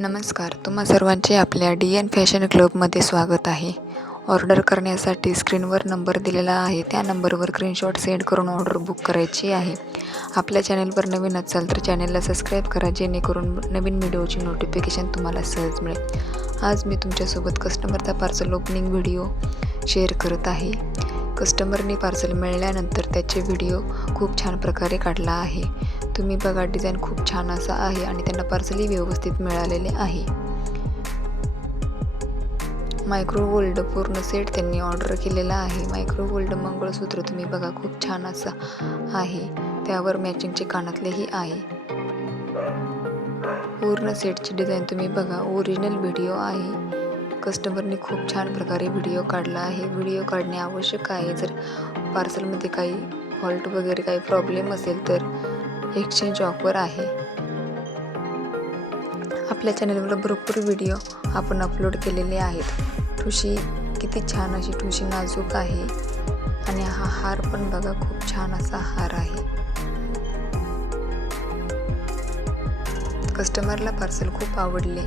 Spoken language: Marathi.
नमस्कार तुम्हा सर्वांचे आपल्या डी एन फॅशन क्लबमध्ये स्वागत आहे. ऑर्डर करण्यासाठी स्क्रीनवर नंबर दिलेला आहे त्या नंबरवर स्क्रीनशॉट सेंड करून ऑर्डर बुक करायची आहे. आपल्या चॅनलवर नवीन असाल तर चॅनलला सबस्क्राईब करा जेणेकरून नवीन व्हिडिओची नोटिफिकेशन तुम्हाला सहज मिळेल. आज मी तुमच्यासोबत कस्टमरचा पार्सल ओपनिंग व्हिडिओ शेअर करत आहे. कस्टमरने पार्सल मिळाल्यानंतर त्याचे व्हिडिओ खूप छान प्रकारे काढला आहे. तुम्ही बघा डिझाईन खूप छान असा आहे आणि त्यांना पार्सलही व्यवस्थित मिळालेले आहे. मायक्रो गोल्ड पूर्ण सेट त्यांनी ऑर्डर केलेला आहे. मायक्रो गोल्ड मंगळसूत्र तुम्ही बघा खूप छान असा आहे. त्यावर मॅचिंगचे कानातलेही आहे. पूर्ण सेटची डिझाईन तुम्ही बघा ओरिजिनल व्हिडिओ आहे. कस्टमरने खूप छान प्रकारे व्हिडिओ काढला आहे. व्हिडिओ काढणे आवश्यक आहे. जर पार्सलमध्ये काही फॉल्ट वगैरे काही प्रॉब्लेम असेल तर एक्सचेंज ऑफर आहे. आपल्या चॅनलवर भरपूर व्हिडिओ आपण अपलोड केलेले आहेत. ठुशी किती छान अशी ठुशी नाजूक आहे. आणि हा हार पण बघा खूप छान असा हार आहे. कस्टमरला पार्सल खूप आवडले.